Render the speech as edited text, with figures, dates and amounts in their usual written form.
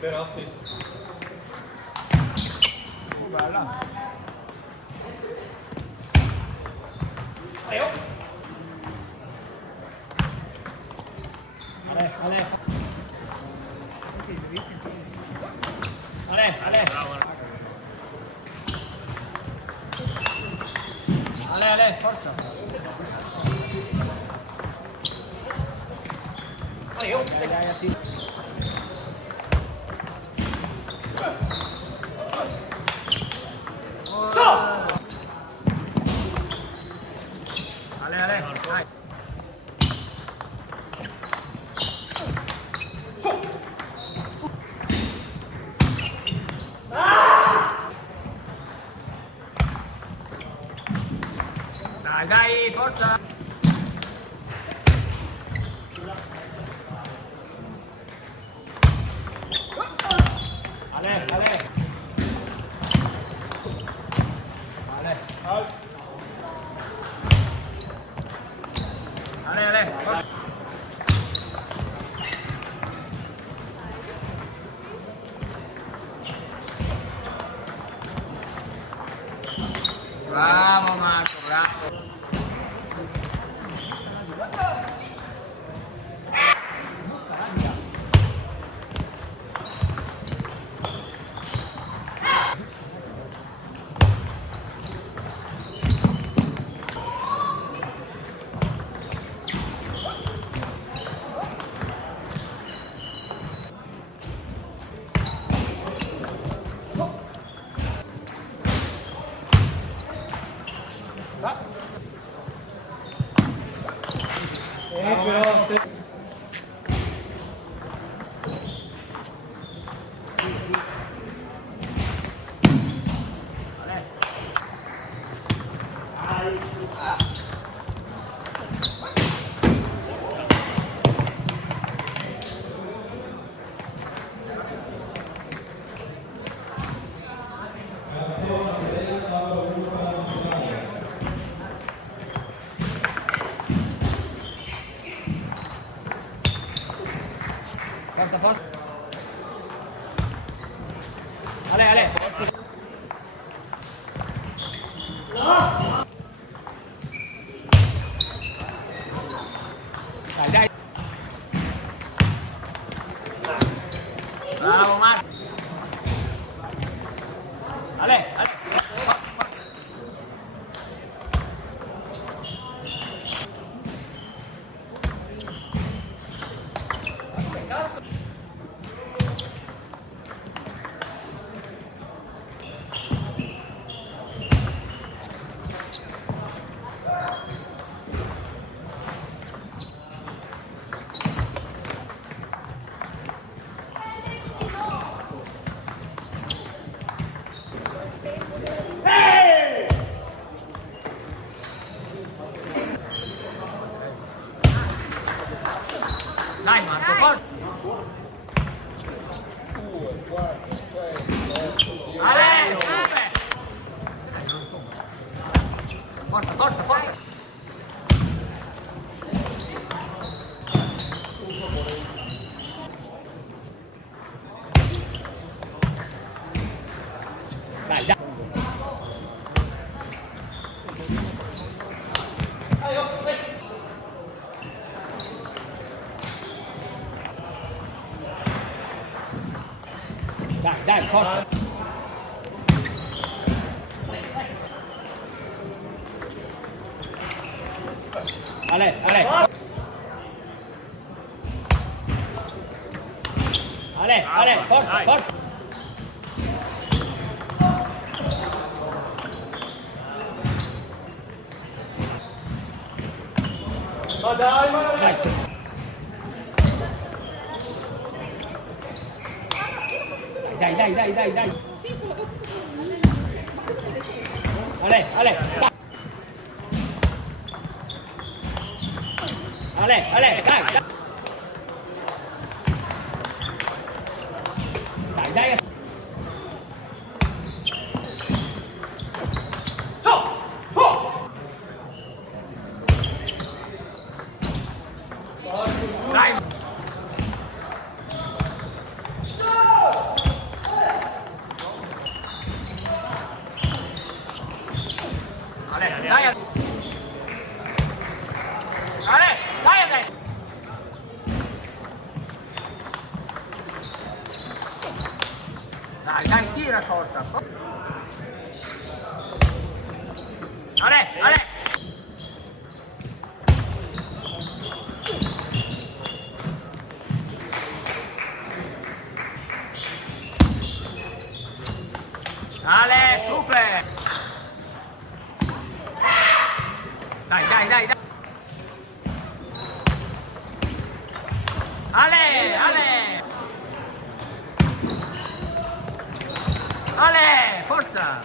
Però bella. Ale, Ale. Ale, Ale. Ale, Ale, forza. Ale, Ale, dai. Dai, dai, forza. Ale, Ale. Ale. Ale, Ale, forza. Bravo Marco, bravo. però Forza, forza. Ale, Ale. Dai, dai. Bravo Marco. Ale, Ale. Dai Marco, forza. Ale, forza, forza, forza. Dai, dai. Dai, dai, forza. Ale, Ale. Ale, Ale, forza, forza. Ma dai, ma Dai. Dai. Ale. Ale, dai. Dai. Dai. Dai adesso. Dai, tira forza. Ale. Ale, super. Dai. Ale, forza!